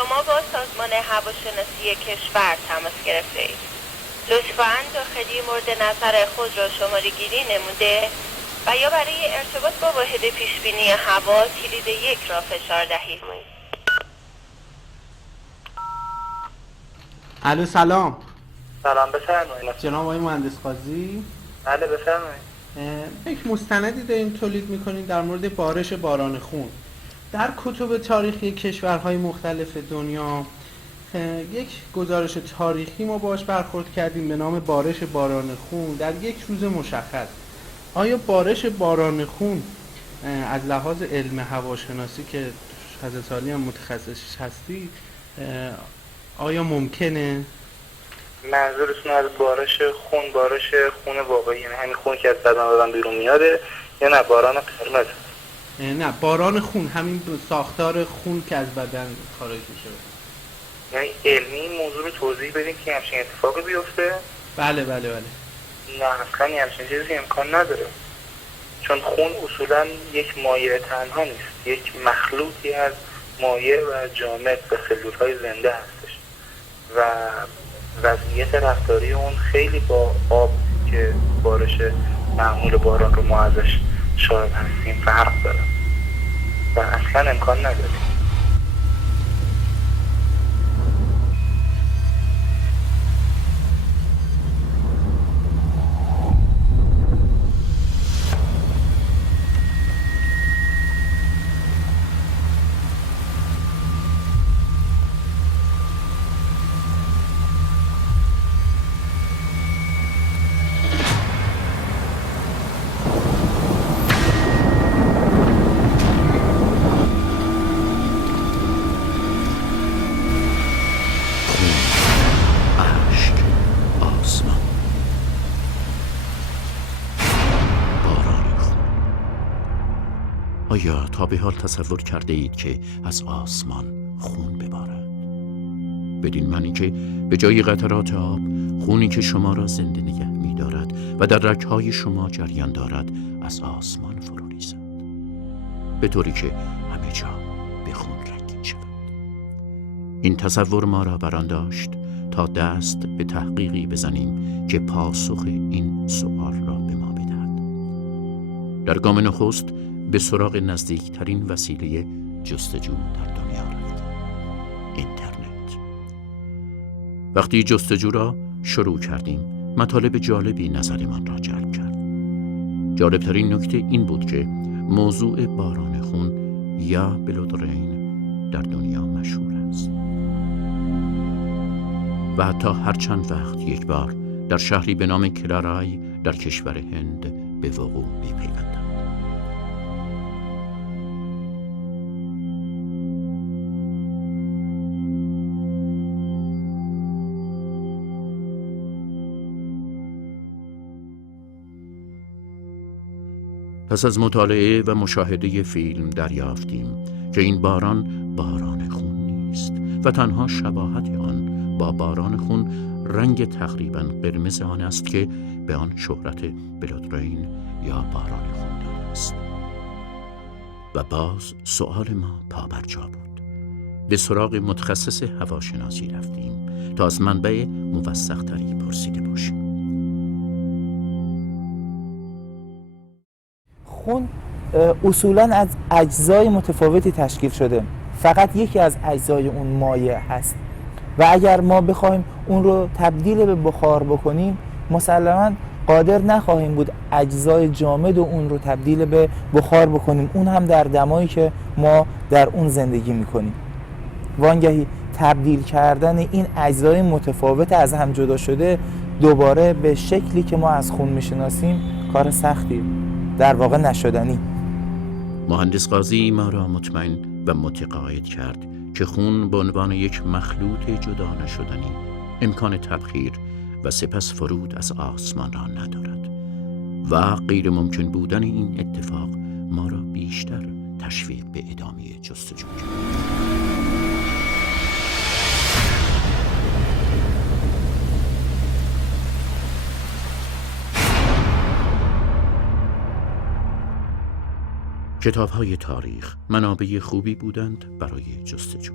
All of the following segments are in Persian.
شما با سازمان هواشناسی کشور تماس گرفته اید. لطفاً داخلی مورد نظر خود را شماره گیری نموده و یا برای ارتباط با واحد پیشبینی هوا کلید 1 را فشار دهید. الو سلام. سلام بفرمایید. جناب آقای مهندس قاضی؟ بله بفرمایید. یک مستندی دارین تولید میکنین در مورد بارش باران خون. در کتب تاریخی کشورهای مختلف دنیا یک گزارش تاریخی ما باش برخورد کردیم به نام بارش باران خون در یک روز مشخص. آیا بارش باران خون از لحاظ علم هواشناسی که از سالی هم متخصص هستی آیا ممکنه؟ منظورتون از بارش خون واقعی، یعنی همین خون که از بدن آدم بیرون میاده، یا نه باران قرمز؟ نه، باران خون، همین ساختار خون که از بدن خارج میشه. یعنی علمی این موضوع رو توضیح بدین که همچین اتفاقی بیفته؟ بله. نه اصلا همچین چیزی امکان نداره، چون خون اصولا یک مایع تنها نیست، یک مخلوطی از مایع و جامد و سلول‌های زنده هستش و وضعیت رفتاری اون خیلی با آب که بارش معمول باران رو ما ازش شاهد هستیم فرق داره و اصلا امکان نداره. آیا تا به حال تصور کرده اید که از آسمان خون ببارد؟ بدین معنی که به جای قطرات آب، خونی که شما را زنده نگه می دارد و در رگ‌های شما جریان دارد از آسمان فرو ریزد، به طوری که همه جا به خون رنگین شود. این تصور ما را بران داشت تا دست به تحقیقی بزنیم که پاسخ این سوال را به ما بدهد. در گام نخست به سراغ نزدیکترین وسیله جستجو در دنیا رفتیم: اینترنت. وقتی جستجو را شروع کردیم، مطالب جالبی نظرمان را جلب کرد. جالبترین نکته این بود که موضوع باران خون یا بلود رین در دنیا مشهور است و حتی هر چند وقت یک بار در شهری به نام کلارای در کشور هند به وقوع می‌پیوندد. پس از مطالعه و مشاهده فیلم دریافتیم که این باران خون نیست و تنها شباهت آن با باران خون رنگ تقریباً قرمز آن است که به آن شهرت بلود رین یا باران خون داده است. و باز سؤال ما پابرجا بود. به سراغ متخصص هواشناسی رفتیم تا از منبع موثق‌تری پرسیده باشیم. خون اصولاً از اجزای متفاوتی تشکیل شده، فقط یکی از اجزای اون مایع هست و اگر ما بخوایم اون رو تبدیل به بخار بکنیم مسلماً قادر نخواهیم بود اجزای جامد و اون رو تبدیل به بخار بکنیم، اون هم در دمایی که ما در اون زندگی میکنیم. وانگهی تبدیل کردن این اجزای متفاوت از هم جدا شده دوباره به شکلی که ما از خون میشناسیم کار سختی، در واقع نشدنی. مهندس قاضی ما را مطمئن و متقاعد کرد که خون به عنوان یک مخلوط جدا نشدنی امکان تبخیر و سپس فرود از آسمان را ندارد و غیر ممکن بودن این اتفاق ما را بیشتر تشویق به ادامه جستجو کرد. کتاب‌های تاریخ منابع خوبی بودند برای جستجو.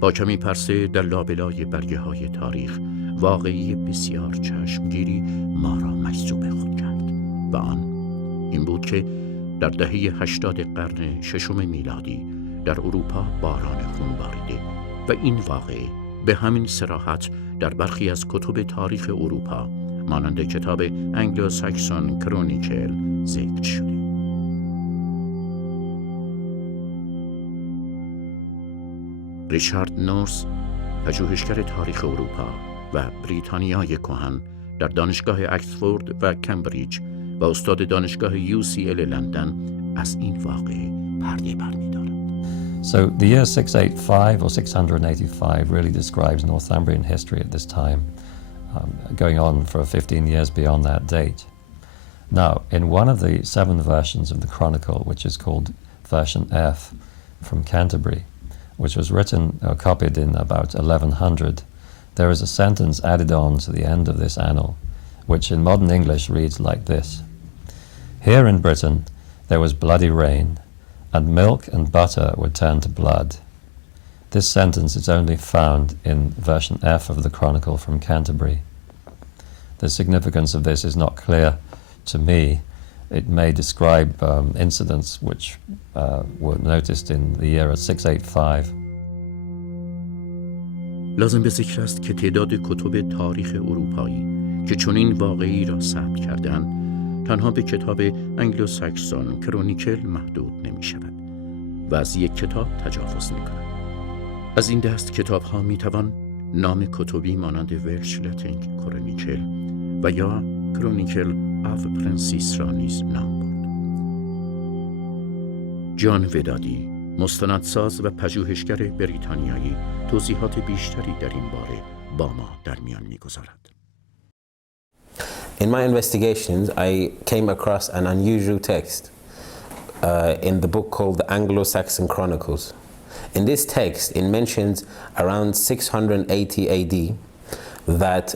با کمی پرسه در لابلای برگه های تاریخ، واقعی بسیار چشمگیری ما را مجذوب خود کرد و آن این بود که در دهه 80 قرن ششم میلادی در اروپا باران خون باریده و این واقعه به همین صراحت در برخی از کتب تاریخ اروپا مانند کتاب انگلو ساکسون کرونیکل ذکر شده. ریچارد نورس، پژوهشگر تاریخ اروپا و بریتانیای کهن در دانشگاه اکسفورد و کمبریج و استاد دانشگاه UCL لندن از این واقعه پرده برمی‌دارد. So the year 685 or 685 really describes Northumbrian history at this time, going on for 15 years beyond that date. Now, in one of the 7 versions of the Chronicle, which is called version F from Canterbury, which was written or copied in about 1100, there is a sentence added on to the end of this annal, which in modern English reads like this: "Here in Britain there was bloody rain, and milk and butter were turned to blood." This sentence is only found in version F of the Chronicle from Canterbury. The significance of this is not clear to me. It may describe incidents which were noticed in the year 685. لازم به ذکر است که تعداد کتب تاریخ اروپایی که چنین واقعی را ثبت کردند تنها به کتاب انگلو ساکسون کرونیکل محدود نمی شود و از یک کتاب تجاوز می کند. از این دست کتاب ها می توان نام کتبی مانند ولش لتینگ کرونیکل و یا کرونیکل آف پرنسیس را نیز نام برد. جان ودادی، مستندساز و پژوهشگر بریتانیایی، توضیحات بیشتری در این باره با ما در میان می‌گذارد. In my investigations, I came across an unusual text in the book called the Anglo-Saxon Chronicles. In this text, it mentions around 680 AD that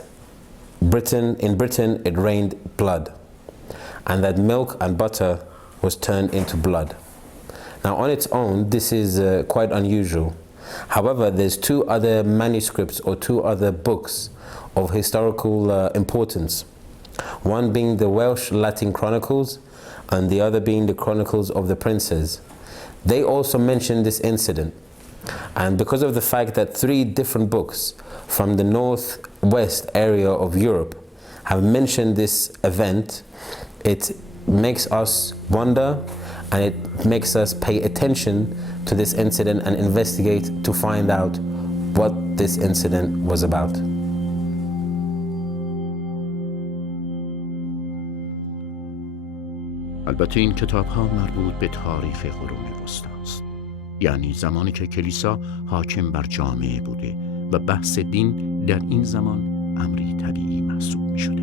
in Britain it rained blood, and that milk and butter was turned into blood. Now, on its own, this is quite unusual. However, there's 2 other manuscripts or 2 other books of historical importance. One being the Welsh Latin Chronicles, and the other being the Chronicles of the Princes. They also mention this incident. And because of the fact that 3 different books from the northwest area of Europe have mentioned this event, it makes us wonder, and it makes us pay attention to this incident and investigate to find out what this incident was about. البته این کتاب ها مربوط به تاریخ قرون وسطی است، یعنی زمانی که کلیسا حاکم بر جامعه بوده و بحث دین در این زمان امری طبیعی محسوب می شده.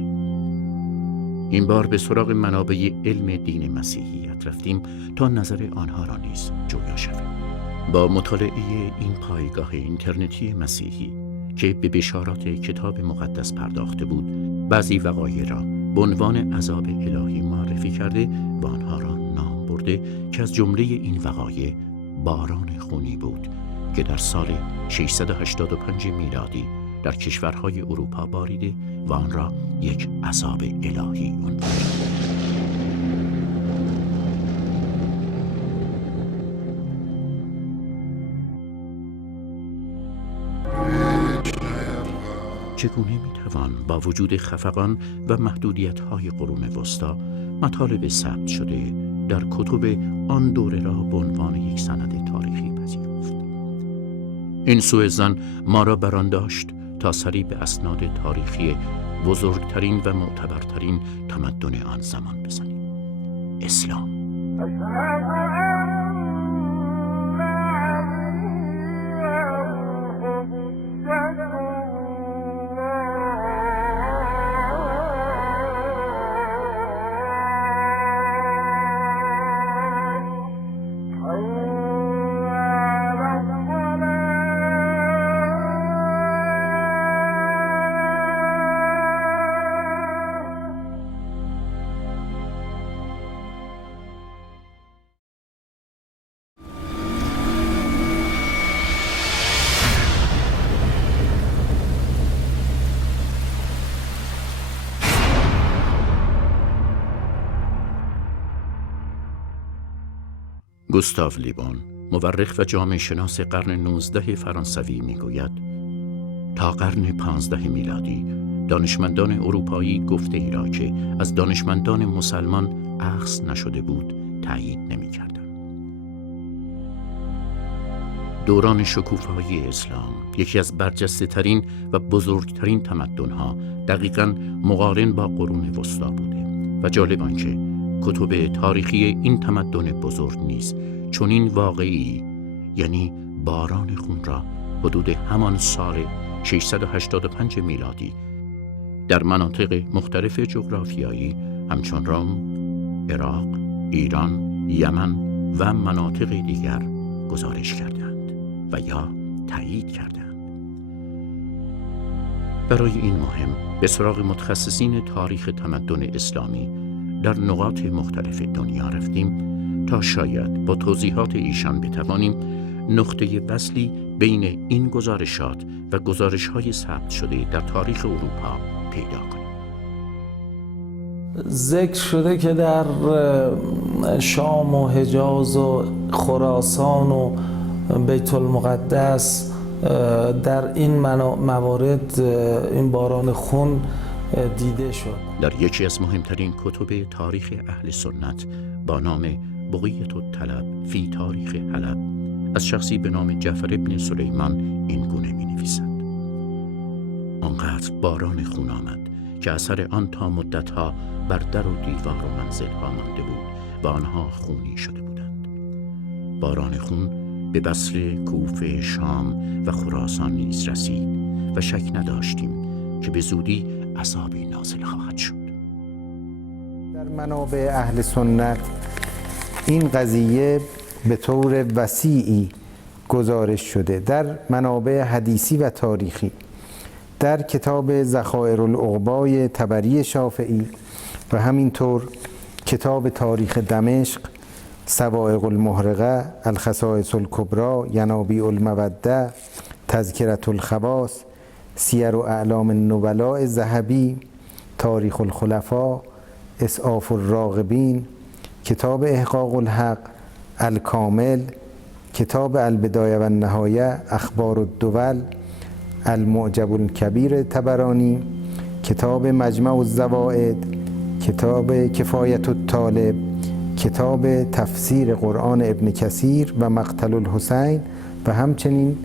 این بار به سراغ منابع علم دین مسیحیت رفتیم تا نظر آنها را نیز جویا شود. با مطالعه این پایگاه اینترنتی مسیحی که به بشارات کتاب مقدس پرداخته بود، بعضی وقایع را به عنوان عذاب الهی معرفی کرده و آنها را نام برده که از جمله این وقایع باران خونی بود که در سال 685 میلادی در کشورهای اروپا باریده و آن را یک عذاب الهی عنوان کرد. چگونه میتوان با وجود خفقان و محدودیت‌های قرون وسطی مطالب ثبت شده در کتب آن دوره را به عنوان یک سند تاریخی پذیرفت؟ این سوء ظن ما را بر آن داشت تا سری به اسناد تاریخی بزرگترین و معتبرترین تمدن آن زمان بزنیم: اسلام. گوستاو لیبون، مورخ و جامعه شناس قرن 19 فرانسوی میگوید تا قرن 15 میلادی دانشمندان اروپایی گفته ای را که از دانشمندان مسلمان اخذ نشده بود تایید نمی‌کردند. دوران شکوفایی اسلام یکی از برجسته ترین و بزرگترین تمدن‌ها دقیقاً مقارن با قرون وسطی بوده و جالب آنکه کتب تاریخی این تمدن بزرگ نیز چنین واقعی، یعنی باران خون را حدود همان سال 685 میلادی در مناطق مختلف جغرافیایی همچون روم، عراق، ایران، یمن و مناطق دیگر گزارش کردند و یا تایید کردند. برای این مهم به سراغ متخصصین تاریخ تمدن اسلامی در نقاط مختلف دنیا رفتیم تا شاید با توضیحات ایشان بتوانیم نقطه وصلی بین این گزارشات و گزارش‌های ثبت شده در تاریخ اروپا پیدا کنیم. ذکر شده که در شام و حجاز و خراسان و بیت المقدس در این موارد این باران خون دیده شد. در یکی از مهمترین کتب تاریخ اهل سنت با نام بقیة الطلب فی تاریخ حلب از شخصی به نام جعفر ابن سلیمان این گونه می نویسد: آنقدر باران خون آمد که اثر آن تا مدتها بر در و دیوار و منزلها مانده بود و آنها خونی شده بودند. باران خون به بصره، کوفه، شام و خراسان نیز رسید و شک نداشتیم که به زودی عذابی نازل خواهد شد. در منابع اهل سنت این قضیه به طور وسیعی گزارش شده در منابع حدیثی و تاریخی، در کتاب ذخایر العقبای طبری شافعی و همینطور کتاب تاریخ دمشق، صواعق المحرقه، الخصائص الکبری، ینابیع الموده، تذکرة الخواص، سیر و اعلام النبلاء ذهبی، تاریخ الخلفاء، اسعاف الراغبین، کتاب احقاق الحق، الکامل، کتاب البدایه و النهایه، اخبار الدول، المعجم الکبیر طبرانی، کتاب مجمع الزوائد، کتاب کفایت الطالب، کتاب تفسیر قرآن ابن کثیر و مقتل الحسین و همچنین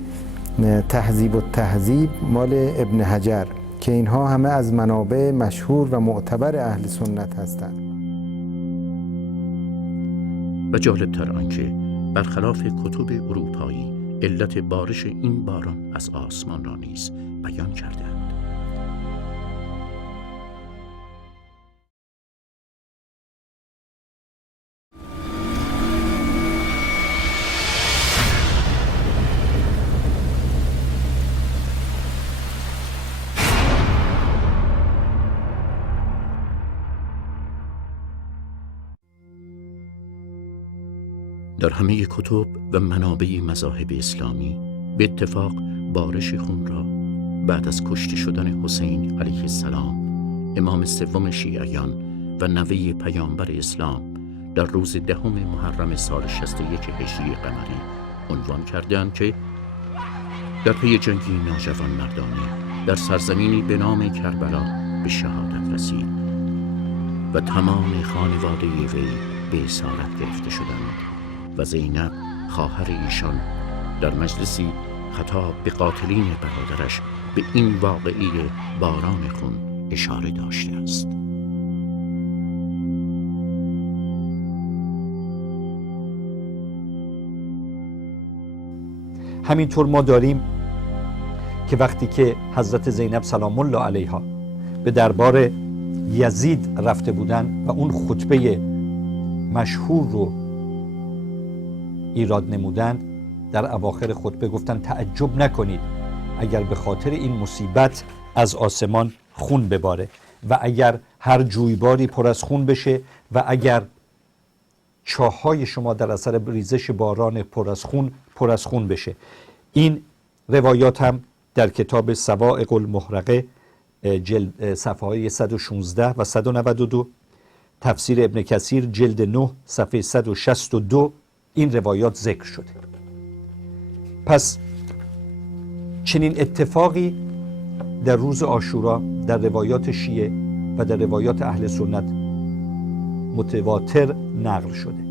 تهذیب التهذیب مال ابن حجر که اینها همه از منابع مشهور و معتبر اهل سنت هستند. و جالبتر آنکه برخلاف کتب اروپایی علت بارش این باران از آسمان را نیز بیان کردند. در همه کتب و منابع مذاهب اسلامی به اتفاق بارش خون را بعد از کشته شدن حسین علیه السلام، امام سوم شیعیان و نوه پیامبر اسلام، در روز 10 محرم سال 61 هجری قمری عنوان کردند که در پی جنگی ناجوان مردانه در سرزمینی به نام کربلا به شهادت رسید و تمام خانواده وی به اسارت گرفته شدند و زینب خواهر ایشان در مجلسی خطاب به قاتلین برادرش به این واقعی باران خون اشاره داشته است. همینطور ما داریم که وقتی که حضرت زینب سلام الله علیها به دربار یزید رفته بودن و اون خطبه مشهور رو ایراد نمودند، در اواخر خطبه گفتن تعجب نکنید اگر به خاطر این مصیبت از آسمان خون بباره و اگر هر جویباری پر از خون بشه و اگر چاه‌های شما در اثر ریزش باران پر از خون بشه. این روایات هم در کتاب صواعق المحرقه جلد صفحه 116 و 192، تفسیر ابن کثیر جلد 9 صفحه 162 این روایات ذکر شده. پس چنین اتفاقی در روز عاشورا در روایات شیعه و در روایات اهل سنت متواتر نقل شده.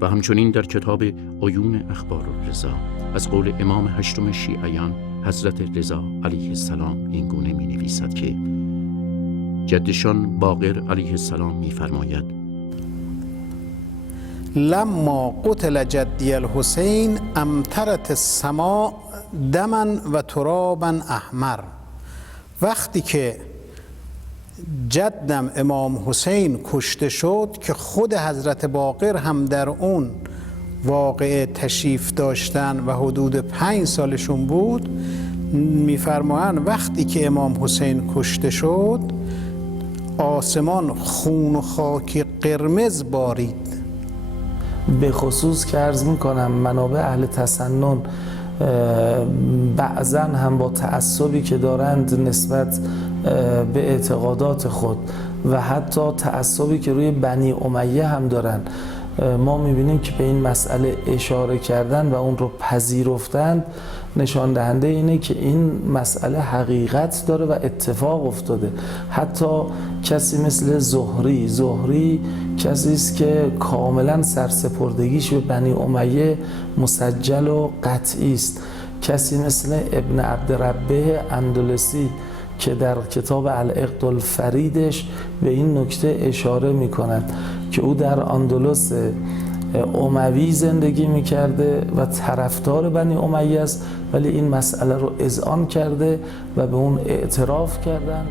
و همچنین در کتاب عیون اخبار الرضا از قول امام هشتم شیعیان حضرت رضا علیه السلام این گونه می نویسد که جدشان باقر علیه السلام می فرماید: لما قتل جدی الحسین امطرت السماء دما و ترابا احمر. وقتی که جدم امام حسین کشته شد که خود حضرت باقر هم در اون واقعه تشریف داشتن و حدود 5 سالشون بود، میفرمایند وقتی که امام حسین کشته شد آسمان خون و خاک قرمز بارید. به خصوص که عرض میکنم منابع اهل تسنن بعضا هم با تعصبی که دارند نسبت به اعتقادات خود و حتی تعصبی که روی بنی امیه هم دارند، ما میبینیم که به این مسئله اشاره کردن و اون رو پذیرفتند نشان دهنده اینه که این مسئله حقیقت داره و اتفاق افتاده. حتی کسی مثل زهری کسی است که کاملا سرسپردگیش به بنی امیه مسجل و قطعی است. کسی مثل ابن عبدربه اندلسی که در کتاب العقد الفریدش به این نکته اشاره می کند که او در اندلس اموی زندگی می کرده و طرفدار بنی امیه است، ولی این مسئله رو اذعان کرده و به اون اعتراف کردن.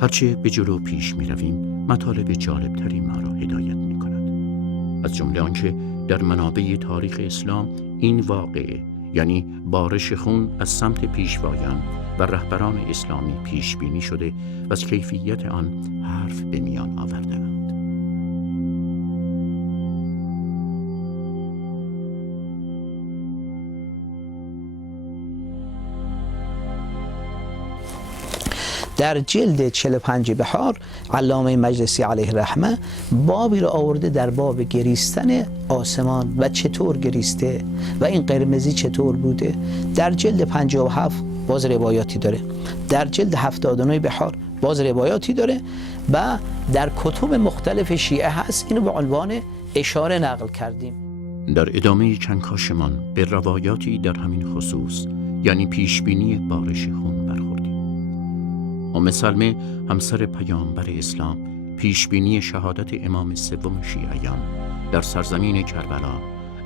هرچه به جلو پیش می رویم مطالب جالبتری ما را هدایت می کند. از جمله آنکه در منابع تاریخ اسلام این واقعه، یعنی بارش خون از سمت پیشوایان و رهبران اسلامی پیش بینی شده و از کیفیت آن حرف به میان آورده‌اند. در جلد 45 بهار علامه مجلسی علیه الرحمه بابی رو آورده در باب گریستن آسمان و چطور گریسته و این قرمزی چطور بوده. در جلد 57 باز روایاتی داره، در جلد 79 بهار باز روایاتی داره و در کتب مختلف شیعه هست. اینو به عنوان اشاره نقل کردیم. در ادامه کنکاشمان به روایاتی در همین خصوص، یعنی پیشبینی بارش خون برخوردیم. ام سلمه همسر پیامبر اسلام پیشبینی شهادت امام سوم شیعیان در سرزمین کربلا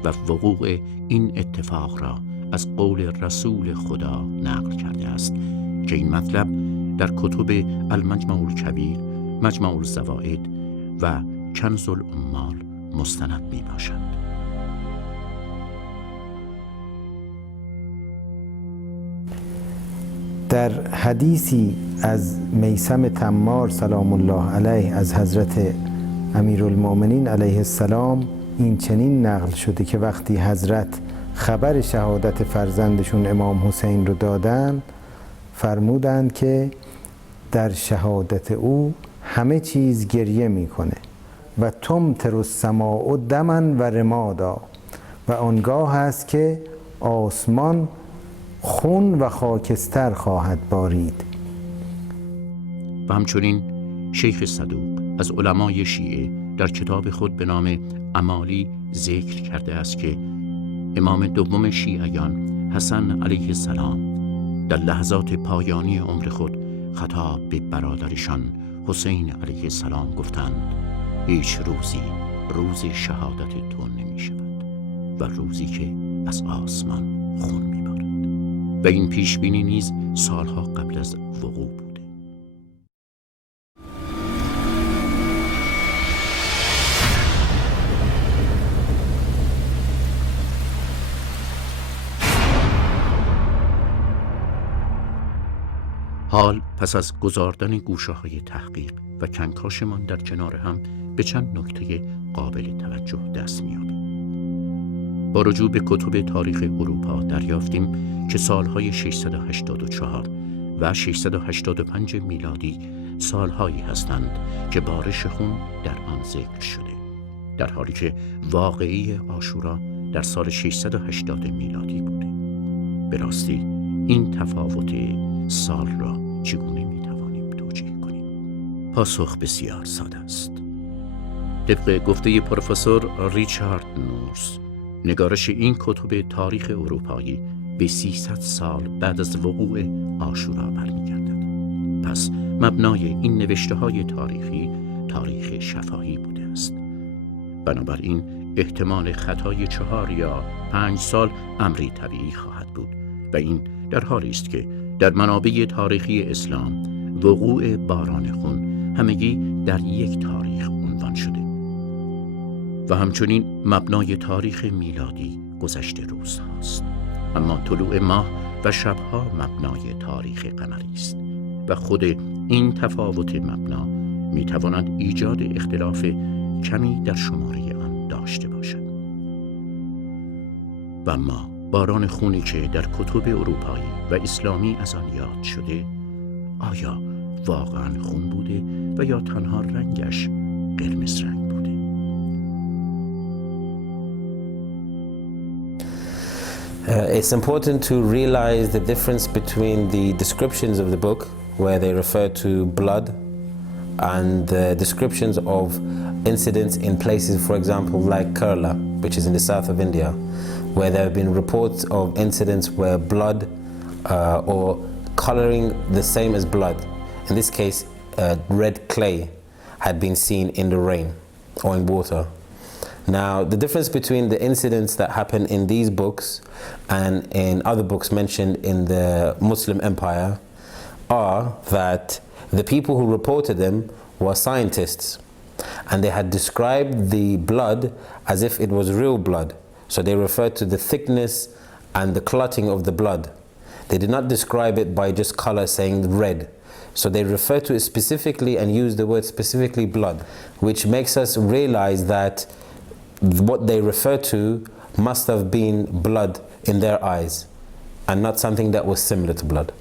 و وقوع این اتفاق را از قول رسول خدا نقل کرده است که این مطلب در کتب المجمع الکبیر، مجمع الزوائد و کنز الامال مستند می باشد. در حدیثی از میثم تمار سلام الله علیه از حضرت امیرالمؤمنین علیه السلام این چنین نقل شده که وقتی حضرت خبر شهادت فرزندشون امام حسین رو دادن، فرمودند که در شهادت او همه چیز گریه میکنه و تمطر السماء دما و رمادا، و آنگاه است که آسمان خون و خاکستر خواهد بارید. و همچنین شیخ صدوق از علمای شیعه در کتاب خود به نام امالی ذکر کرده است که امام دوم شیعیان حسن علیه السلام در لحظات پایانی عمر خود خطاب به برادرشان حسین علیه السلام گفتند: هیچ روزی روز شهادت تو نمی شود و روزی که از آسمان خون می بارد. و این پیش بینی نیز سالها قبل از وقوع بوده. حال پس از گذاردن گوشه‌های تحقیق و کنکاشمان در کنار هم به چند نکته قابل توجه دست می‌یابیم. با رجوع به کتب تاریخ اروپا دریافتیم که سالهای 684 و 685 میلادی سالهایی هستند که بارش خون در آن ذکر شده، در حالی که واقعی عاشورا در سال 680 میلادی بوده. به راستی این تفاوت سال را چگونه میتوانیم توجیه کنیم؟ پاسخ بسیار ساده است. طبق گفته پروفسور ریچارد نورس، نگارش این کتب تاریخ اروپایی به 300 سال بعد از وقوع عاشورا برمیگردد. پس مبنای این نوشته‌های تاریخی تاریخ شفاهی بوده است. بنابراین احتمال خطای 4 یا 5 سال امری طبیعی خواهد بود و این در حالی است که در منابع تاریخی اسلام وقوع باران خون همگی در یک تاریخ عنوان شده و همچنین مبنای تاریخ میلادی گذشت روز هاست. اما طلوع ماه و شبها مبنای تاریخ قمری است و خود این تفاوت مبنا میتواند ایجاد اختلاف کمی در شماره آن داشته باشد. و اما باران خونی که در کتب اروپایی و اسلامی از آن یاد شده، آیا واقعا خون بوده و یا تنها رنگش قرمز رنگ بوده؟ It's important to realize the difference between the descriptions of the book, where they refer to blood, and the descriptions of incidents in places, for example, like Kerala, which is in the south of India, where there have been reports of incidents where blood or coloring the same as blood, in this case red clay, had been seen in the rain or in water. Now, the difference between the incidents that happen in these books and in other books mentioned in the Muslim Empire are that the people who reported them were scientists, and they had described the blood as if it was real blood. So they referred to the thickness and the clotting of the blood. They did not describe it by just color, saying red. So they refer to it specifically and use the word specifically blood, which makes us realize that what they refer to must have been blood in their eyes and not something that was similar to blood.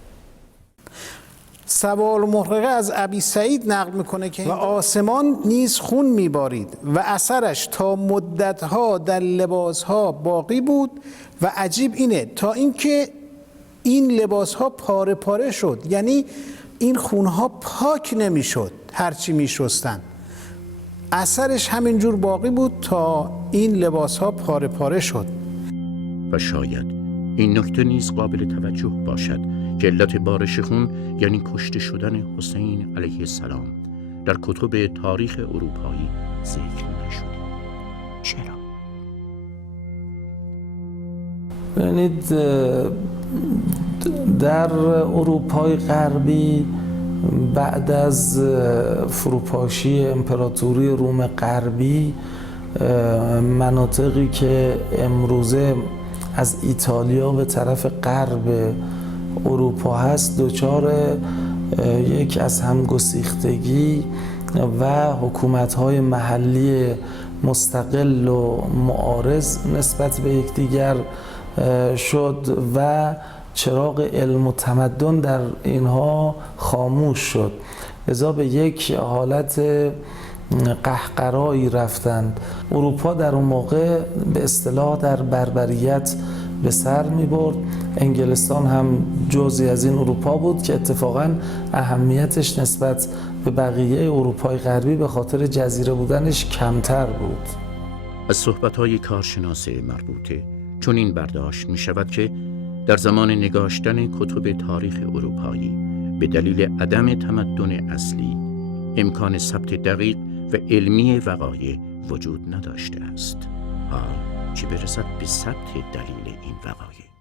سوال محرقه از ابی سعید نقل میکنه که و آسمان نیز خون میبارید و اثرش تا مدتها در لباسها باقی بود و عجیب اینه تا اینکه این لباسها پاره پاره شد، یعنی این خونها پاک نمیشد هرچی میشستن، اثرش همینجور باقی بود تا این لباسها پاره پاره شد. و شاید این نکته نیز قابل توجه باشد که علت بارش خون یعنی کشته شدن حسین علیه السلام در کتب تاریخ اروپایی ذکر نشده. چرا؟ ببینید در اروپای غربی بعد از فروپاشی امپراتوری روم غربی، مناطقی که امروزه از ایتالیا به طرف غرب اروپا هست دچار یک از همگسیختگی و حکومت‌های محلی مستقل و معارض نسبت به یکدیگر شد و چراغ علم و تمدن در اینها خاموش شد، لذا به یک حالت قهقرایی رفتند. اروپا در اون موقع به اصطلاح در بربریت به سر می برد. انگلستان هم جزئی از این اروپا بود که اتفاقاً اهمیتش نسبت به بقیه اروپای غربی به خاطر جزیره بودنش کمتر بود. از صحبت‌های کارشناس مربوطه چون این برداشت می شود که در زمان نگاشتن کتب تاریخ اروپایی به دلیل عدم تمدن اصلی امکان ثبت دقیق و علمی وقایع وجود نداشته است. حال چه برسد به ثبت دلیل این وقایع؟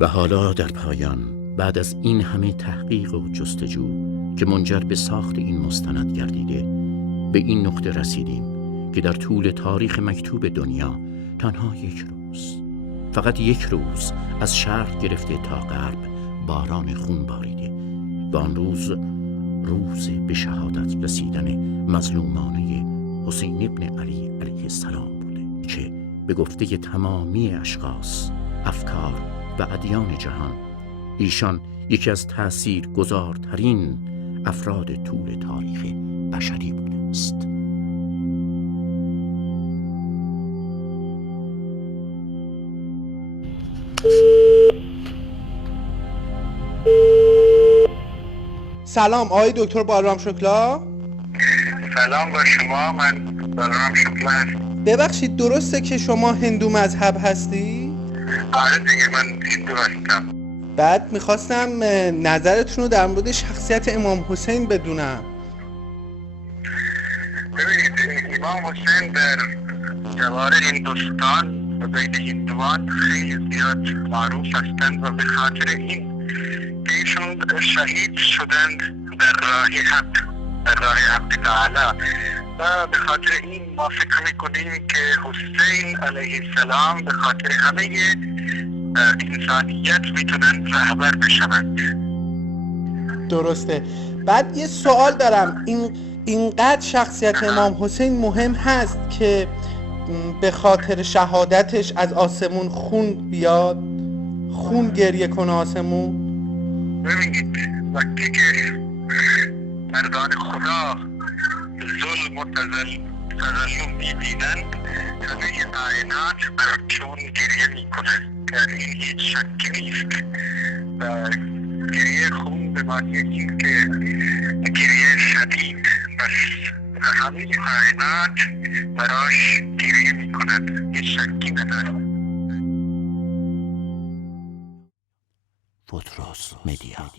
و حالا در پایان، بعد از این همه تحقیق و جستجو که منجر به ساخت این مستند گردیده، به این نقطه رسیدیم که در طول تاریخ مکتوب دنیا تنها یک روز، فقط یک روز از شرق گرفته تا غرب باران خون باریده و آن روز روز به شهادت رسیدن مظلومانه حسین ابن علی علیه السلام بوده که به گفته تمامی اشخاص، افکار و ادیان جهان ایشان یکی از تأثیرگذارترین افراد طول تاریخ بشری بوده است. سلام آقای دکتر بالرام شکلا. سلام با شما، من بالرام شکلا هستم. ببخشید درسته که شما هندو مذهب هستی؟ آره دیگه، من هندو هستم. بعد میخواستم نظرتون رو در مورد شخصیت امام حسین بدونم. ببینید، امام حسین در جوار هندوستان و بین هندوان خیلی زیاد معروف هستند و به خاطر این که ایشون شهید شدند در راه حق تعالی و به خاطر این ما فکر میکنیم که حسین علیه السلام به خاطر همه انسانیت میتونن رهبر بشوند. درسته. بعد یه سوال دارم، اینقدر شخصیت امام حسین مهم هست که به خاطر شهادتش از آسمون خون بیاد، خون گریه کنه آسمون؟ ببینید، وقتی که مردان خدا ظلم و تظلم میبینند، همه کائنات براشون گریه میکنه، در این هیچ شکی نیست. و گریه خون به معنی این که گریه شدید، پس همه کائنات براش گریه میکنند، هیچ شکی نداره. بوتروس مدیا.